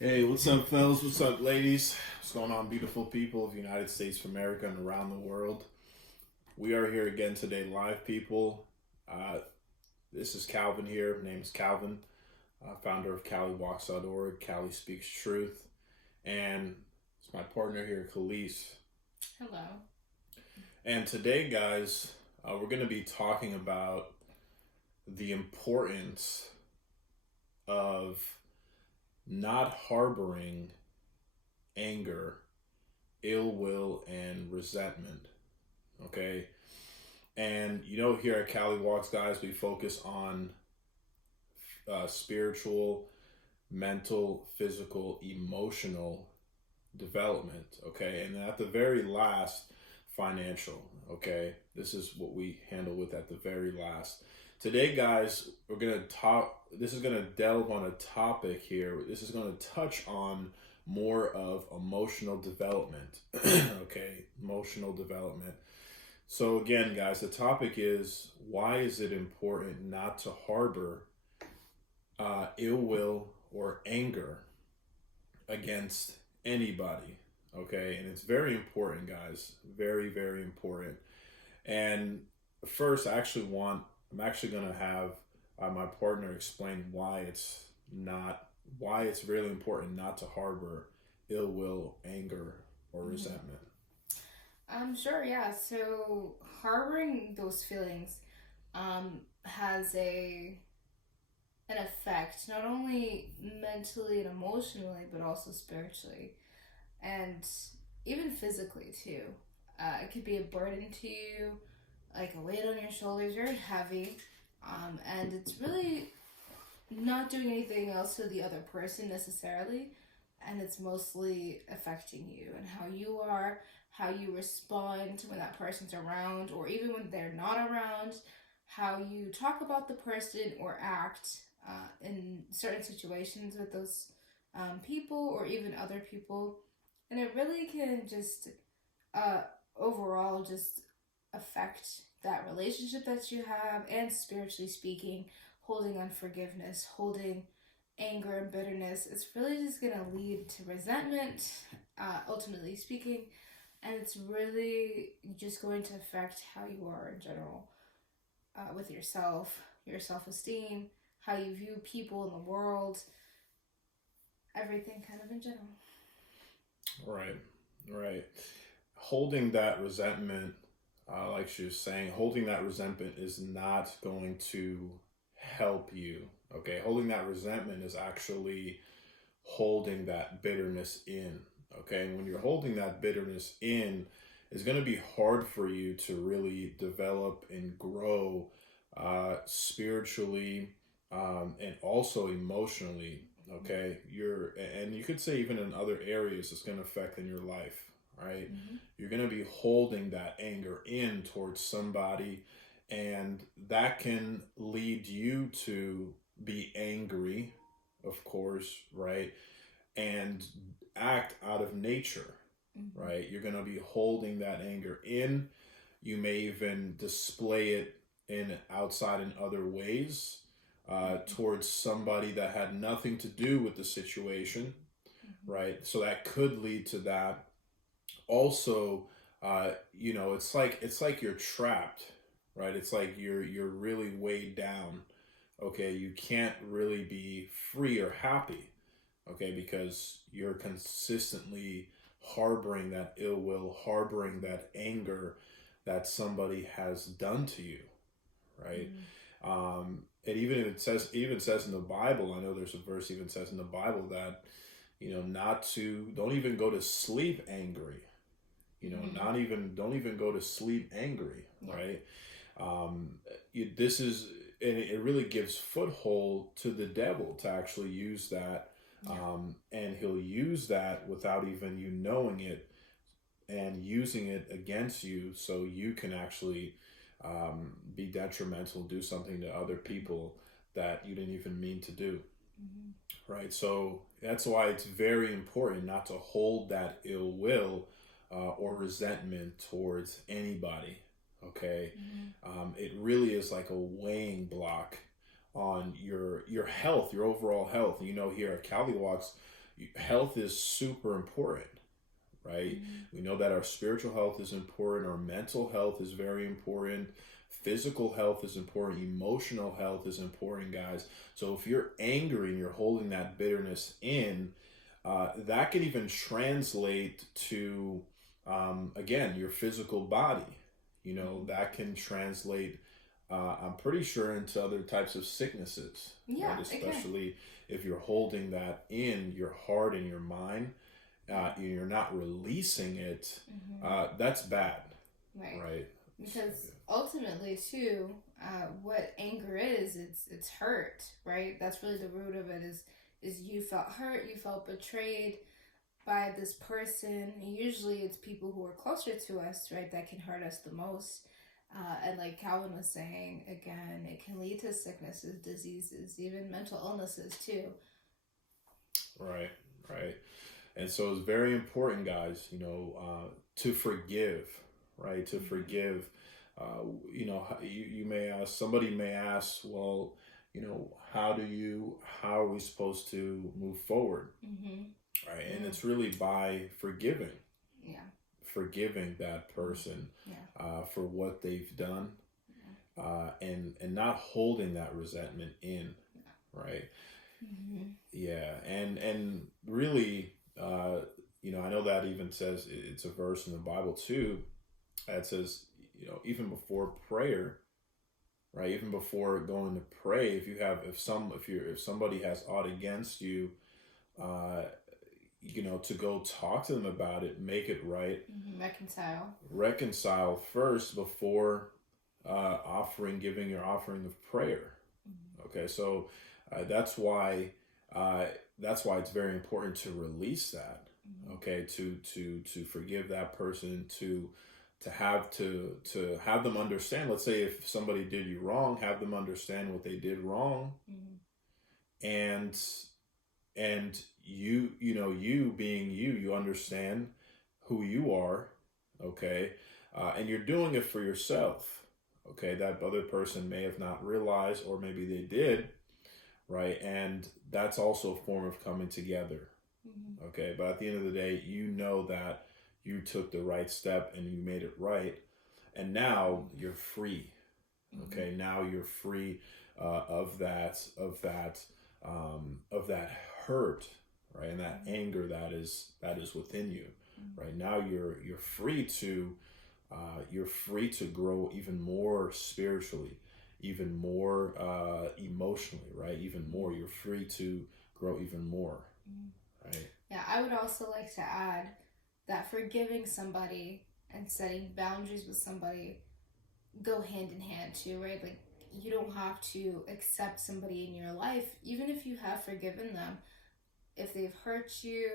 Hey, what's up, fellas? What's up, ladies? What's going on, beautiful people of the United States of America and around the world? We are here again today, live, people. Uh, this is Calvin here. My name is Calvin, founder of CaliWalks.org. Cali Speaks Truth. And it's my partner here, Khalees. Hello. And today, guys, we're going to be talking about the importance of not harboring anger, ill will, and resentment. Okay. And here at Cali Walks, guys, we focus on spiritual, mental, physical, emotional development. Okay. And at the very last, financial. Okay. This is what we handle with at the very last. Today, guys, we're going to talk. This is going to delve on a topic here. This is going to touch on more of emotional development. Okay. Emotional development. So, again, guys, the topic is why is it important not to harbor ill will or anger against anybody? Okay. And it's very important, guys. Very, very important. And first, I'm actually going to have my partner explain why it's really important not to harbor ill will, anger, or hmm resentment. Sure, yeah. So harboring those feelings has a an effect not only mentally and emotionally but also spiritually and even physically too. It could be a burden to you, like a weight on your shoulders, very heavy, and it's really not doing anything else to the other person necessarily, and it's mostly affecting you and how you are, how you respond when that person's around, or even when they're not around, how you talk about the person or act in certain situations with those people or even other people. And it really can just uh, overall just affect that relationship that you have, and spiritually speaking, holding unforgiveness, holding anger and bitterness. It's really just going to lead to resentment, ultimately speaking, and it's really just going to affect how you are in general, with yourself, your self esteem, how you view people in the world, everything kind of in general. Right, right. Holding that resentment, like she was saying, holding that resentment is not going to help you. Okay, holding that resentment is actually holding that bitterness in. Okay, and when you're holding that bitterness in, it's going to be hard for you to really develop and grow spiritually and also emotionally. Okay, and you could say even in other areas it's going to affect in your life, right? Mm-hmm. You're going to be holding that anger in towards somebody, and that can lead you to be angry, of course, right? And act out of nature, Mm-hmm. right? You're going to be holding that anger in. You may even display it in outside in other ways towards somebody that had nothing to do with the situation, Mm-hmm. right? So that could lead to that. Also, it's like you're trapped, right? It's like you're really weighed down. Okay, you can't really be free or happy, okay, because you're consistently harboring that ill will, harboring that anger that somebody has done to you, right? Mm-hmm. It even says in the Bible. I know there's a verse even says in the Bible that not to don't even go to sleep angry. Mm-hmm. Not even don't even go to sleep angry, Yeah. right? Um, this is and it really gives foothold to the devil to actually use that, Yeah. and he'll use that without even you knowing it and using it against you, so you can actually be detrimental, do something to other people that you didn't even mean to do, Mm-hmm. right? So that's why it's very important not to hold that ill will or resentment towards anybody. Okay, Mm-hmm. it really is like a weighing block on your health, your overall health. Here at CaliWalks, health is super important, right? Mm-hmm. We know that our spiritual health is important, our mental health is very important, physical health is important, emotional health is important, guys. So if you're angry and you're holding that bitterness in, that can even translate to, again, your physical body. That can translate, I'm pretty sure, into other types of sicknesses, right? Yeah, it can. Especially if you're holding that in your heart and your mind, you're not releasing it, Mm-hmm. that's bad, Right. right? So, Because ultimately, too, what anger is, it's hurt, right? That's really the root of it. Is you felt hurt, you felt betrayed by this person. Usually, it's people who are closer to us, right, that can hurt us the most. And like Calvin was saying, again, it can lead to sicknesses, diseases, even mental illnesses too. right, right. And so it's very important, guys, to forgive, right? To Mm-hmm. forgive. You may ask, somebody may ask, well, how are we supposed to move forward, Mm-hmm. right? And Yeah. it's really by Yeah. forgiving that person Yeah. for what they've done, Yeah. and not holding that resentment in, right? Mm-hmm. Yeah, and really, I know that even says, it's a verse in the Bible too that says, even before prayer, right? Even before going to pray, if somebody has aught against you, uh, to go talk to them about it, make it right, Mm-hmm. Reconcile. reconcile first before giving your offering of prayer. Mm-hmm. Okay, so that's why uh, it's very important to release that. Mm-hmm. Okay, to forgive that person, to have them understand. Let's say if somebody did you wrong, have them understand what they did wrong, Mm-hmm. and you being you understand who you are. Okay, and you're doing it for yourself. Okay, that other person may have not realized, or maybe they did, right? And that's also a form of coming together. Mm-hmm. Okay, but at the end of the day, that you took the right step and you made it right, and now you're free. Mm-hmm. Okay, now you're free of that hurt, right, and that anger that is within you. Mm-hmm. Right now, you're free to grow even more spiritually, even more emotionally, right? Even more, you're free to grow even more, Mm-hmm. right? Yeah, I would also like to add that forgiving somebody and setting boundaries with somebody go hand in hand too, right? Like you don't have to accept somebody in your life, even if you have forgiven them. If they've hurt you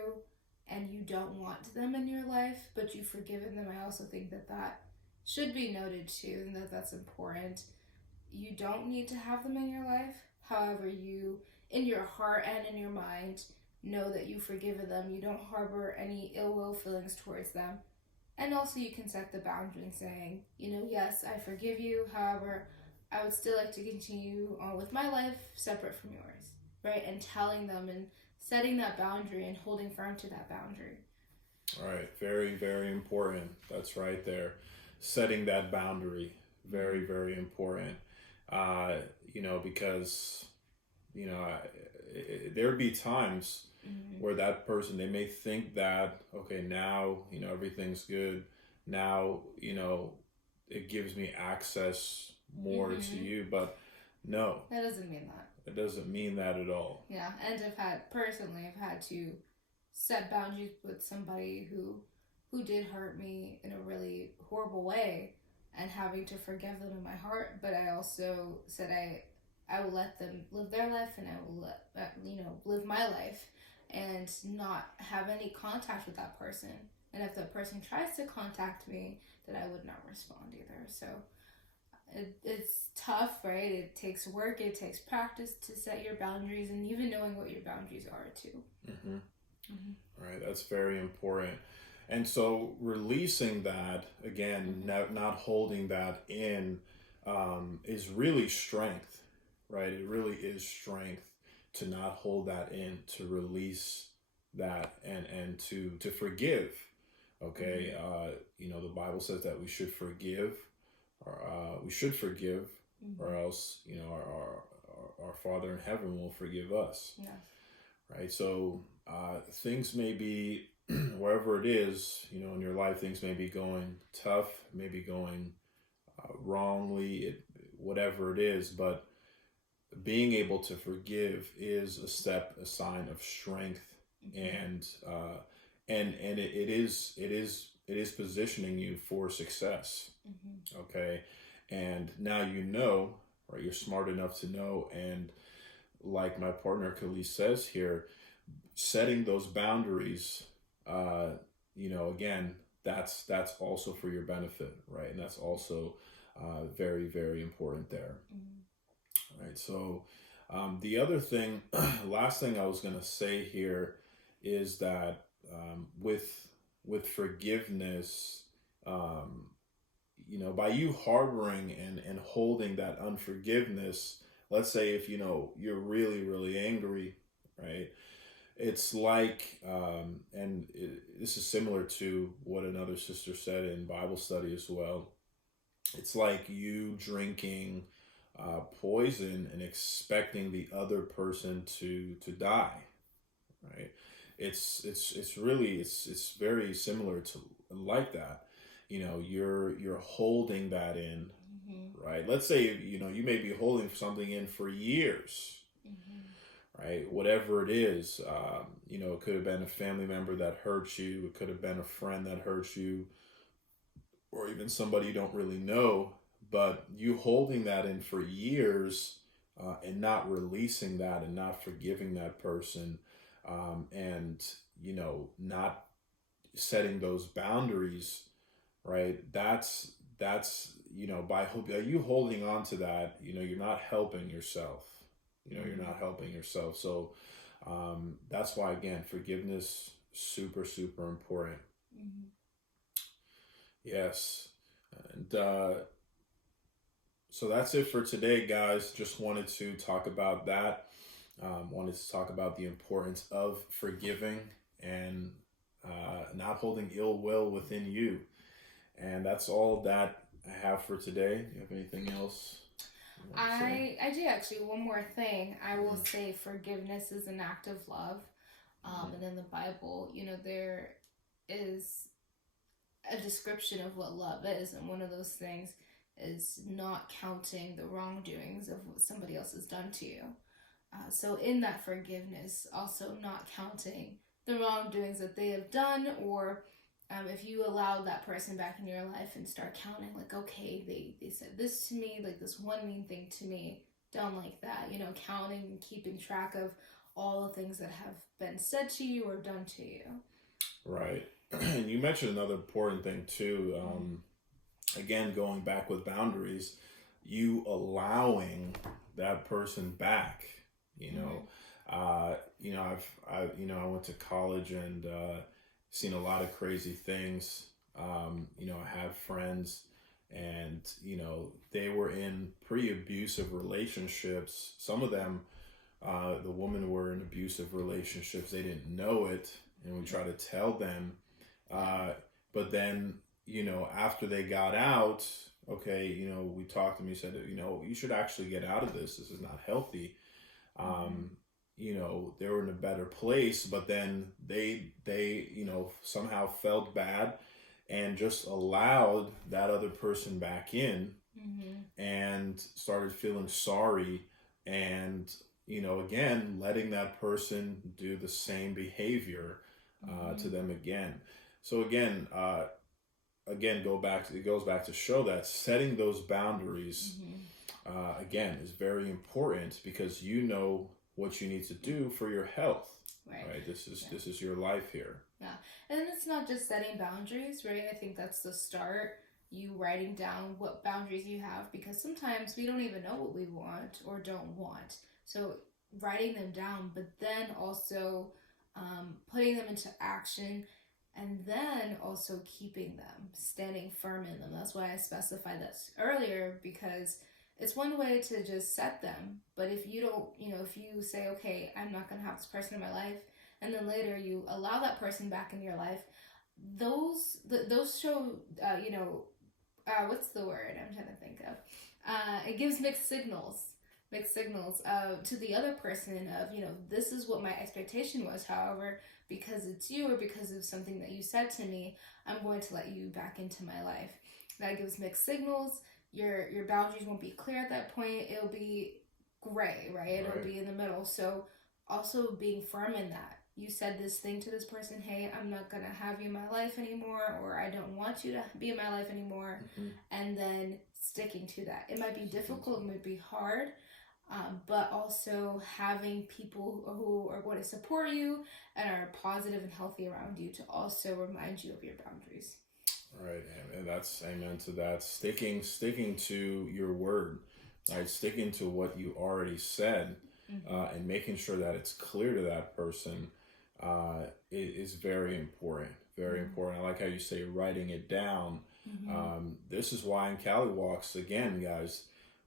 and you don't want them in your life, but you've forgiven them, I also think that that should be noted too, and that that's important. You don't need to have them in your life. However, you, in your heart and in your mind, know that you've forgiven them. You don't harbor any ill will feelings towards them. And also, you can set the boundary saying, yes, I forgive you. However, I would still like to continue on with my life separate from yours, right? And telling them and setting that boundary and holding firm to that boundary. All right, very, very important. That's right there. Setting that boundary, very, very important. Uh, because there'd be times Mm-hmm. where that person, they may think that, okay, now everything's good. Now it gives me access more to Mm-hmm. you, but no, That doesn't mean that. it doesn't mean that at all. Yeah, and I've had to set boundaries with somebody who did hurt me in a really horrible way, and having to forgive them in my heart. But I also said I will let them live their life, and I will live my life, and not have any contact with that person. And if that person tries to contact me, then I would not respond either. So it's tough, right? It takes work, it takes practice to set your boundaries, and even knowing what your boundaries are too. Mm-hmm. Mm-hmm. Right, that's very important. And so releasing that, again, Mm-hmm. not holding that in, is really strength, right? It really is strength to not hold that in, to release that and to forgive. Okay, the Bible says that we should forgive, or we should forgive, or Mm-hmm. else our Father in heaven will forgive us. Yes. Right. So things may be wherever it is, in your life, things may be going tough, maybe going wrongly, whatever it is, but being able to forgive is a sign of strength, Mm-hmm. and it is positioning you for success. Mm-hmm. Okay, and now right? You're smart enough to know, and like my partner Khalees says here, setting those boundaries. Uh, again, that's also for your benefit, right? And that's also very very important there. Mm-hmm. Right. So the other thing, last thing I was going to say here is that with forgiveness, um, by you harboring and holding that unforgiveness, let's say if you're really really angry, right? It's like, this is similar to what another sister said in Bible study as well. It's like you drinking poison and expecting the other person to die, right? It's really it's very similar to like that. You're holding that in, Mm-hmm. right? Let's say you may be holding something in for years, Mm-hmm. right? Whatever it is, it could have been a family member that hurt you, it could have been a friend that hurt you, or even somebody you don't really know, but you holding that in for years, and not releasing that and not forgiving that person, and not setting those boundaries, right? That's by you holding on to that, you're not helping yourself. You're Mm-hmm. not helping yourself. So that's why, again, forgiveness super super important. Mm-hmm. Yes. And so that's it for today, guys. Just wanted to talk about that. Wanted to talk about the importance of forgiving and not holding ill will within you. And that's all that I have for today. Do you have anything else you want to say? I do actually. One more thing, I will Mm-hmm. say forgiveness is an act of love. Mm-hmm. And in the Bible, there is a description of what love is, and one of those things is not counting the wrongdoings of what somebody else has done to you. So in that forgiveness, also not counting the wrongdoings that they have done, or if you allow that person back in your life and start counting, like, okay, they said this to me, like this one mean thing to me, don't like that, counting and keeping track of all the things that have been said to you or done to you. Right. And you mentioned another important thing too. Mm-hmm. Again, going back with boundaries, you allowing that person back. You know, Mm-hmm. I went to college and seen a lot of crazy things. I have friends, and they were in pretty abusive relationships. Some of them, the women were in abusive relationships. They didn't know it, and we try to tell them. Yeah. Uh, but then, after they got out, okay, we talked to them. He said, you should actually get out of this. This is not healthy. Mm-hmm. um, they were in a better place, but then they somehow felt bad and just allowed that other person back in Mm-hmm. and started feeling sorry, and again letting that person do the same behavior to Mm-hmm. them again. So again, it goes back to show that setting those boundaries, Mm-hmm. again, is very important, because what you need to do for your health. Right. Right. This is Yeah. this is your life here. Yeah. And it's not just setting boundaries, right? I think that's the start. You writing down what boundaries you have, because sometimes we don't even know what we want or don't want. So writing them down, but then also putting them into action, and then also keeping them, standing firm in them. That's why I specified this earlier, because it's one way to just set them. But if you don't, if you say, okay, I'm not going to have this person in my life, and then later you allow that person back in your life, those show, what's the word I'm trying to think of? It gives mixed signals to the other person of, this is what my expectation was. However, because it's you or because of something that you said to me, I'm going to let you back into my life. That gives mixed signals. Your boundaries won't be clear at that point. It'll be gray, right? It'll Right. be in the middle. So also being firm in that. You said this thing to this person, hey, I'm not gonna have you in my life anymore, or I don't want you to be in my life anymore, Hmm. and then sticking to that. It might be difficult, it might be hard, but also having people who are going to support you and are positive and healthy around you to also remind you of your boundaries. Right, and that's amen to that. Sticking to your word, right? Sticking to what you already said, Mm-hmm. and making sure that it's clear to that person, is very important. Very important. I like how you say writing it down. Mm-hmm. This is why in CaliWalks, again, guys,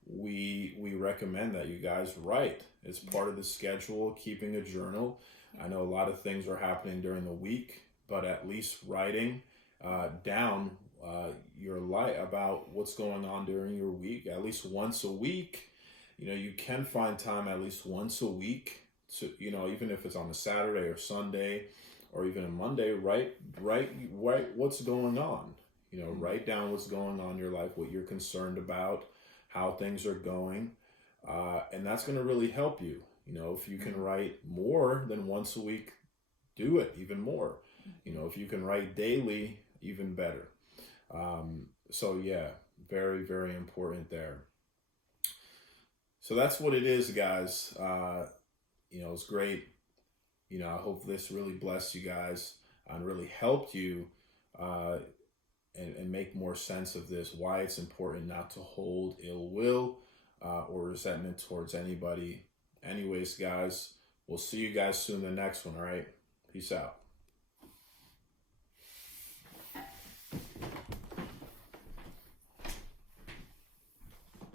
we recommend that you guys write. It's part of the schedule, keeping a journal. I know a lot of things are happening during the week, but at least writing down your life about what's going on during your week at least once a week. You can find time at least once a week to, even if it's on a Saturday or Sunday or even a Monday, write what's going on. Write down what's going on in your life, what you're concerned about, how things are going, and that's going to really help you. If you can write more than once a week, do it even more. If you can write daily, even better. So yeah, very, very important there. So that's what it is, guys. It's great. I hope this really blessed you guys and really helped you, uh, and make more sense of this, why it's important not to hold ill will, or resentment towards anybody. Anyways, guys, we'll see you guys soon in the next one, all right? Peace out.